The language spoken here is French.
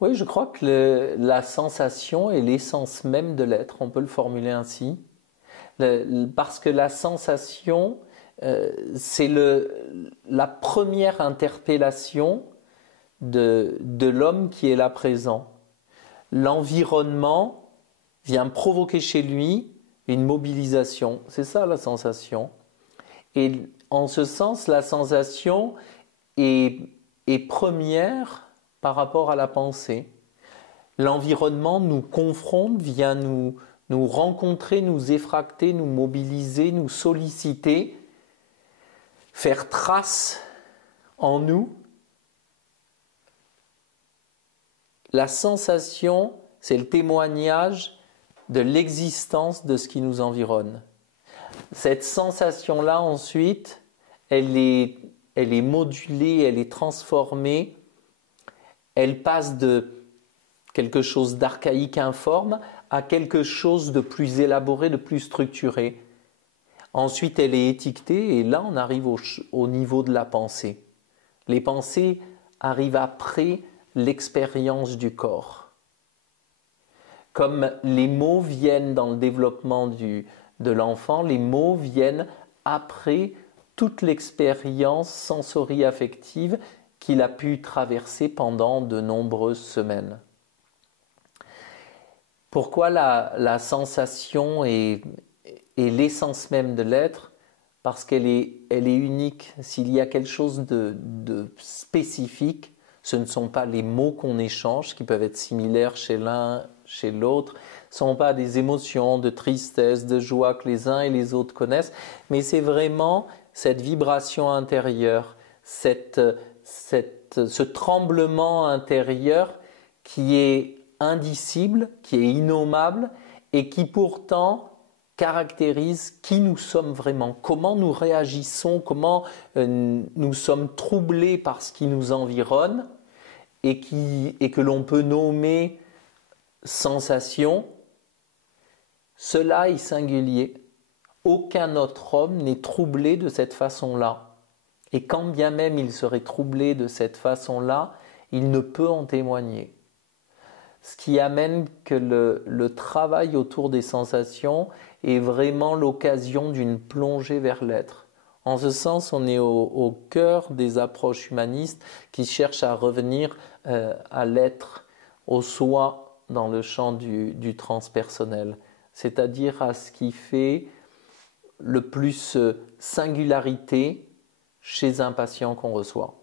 Oui, je crois que la sensation est l'essence même de l'être, on peut le formuler ainsi. Parce que la sensation, c'est la première interpellation de l'homme qui est là présent. L'environnement vient provoquer chez lui une mobilisation. C'est ça la sensation. Et en ce sens, la sensation est, est première par rapport à la pensée. L'environnement nous confronte, vient nous rencontrer, nous effracter, nous mobiliser, nous solliciter, faire trace en nous. La sensation, c'est le témoignage de l'existence de ce qui nous environne. Cette sensation-là, ensuite, elle est modulée, elle est transformée, elle passe de quelque chose d'archaïque, informe, à quelque chose de plus élaboré, de plus structuré. Ensuite, elle est étiquetée et là, on arrive au niveau de la pensée. Les pensées arrivent après l'expérience du corps. Comme les mots viennent dans le développement de l'enfant, les mots viennent après toute l'expérience sensorie-affective qu'il a pu traverser pendant de nombreuses semaines. Pourquoi la sensation est l'essence même de l'être? Parce qu'elle est unique. S'il y a quelque chose de spécifique, ce ne sont pas les mots qu'on échange, qui peuvent être similaires chez l'un, chez l'autre. Ce ne sont pas des émotions de tristesse, de joie que les uns et les autres connaissent, mais c'est vraiment cette vibration intérieure, ce tremblement intérieur qui est indicible, qui est innommable et qui pourtant caractérise qui nous sommes vraiment, comment nous réagissons, comment nous sommes troublés par ce qui nous environne et que l'on peut nommer sensation. Cela est singulier. Aucun autre homme n'est troublé de cette façon-là. Et quand bien même il serait troublé de cette façon-là, il ne peut en témoigner. Ce qui amène que le travail autour des sensations est vraiment l'occasion d'une plongée vers l'être. En ce sens, on est au cœur des approches humanistes qui cherchent à revenir à l'être, au soi dans le champ du transpersonnel, c'est-à-dire à ce qui fait le plus singularité chez un patient qu'on reçoit.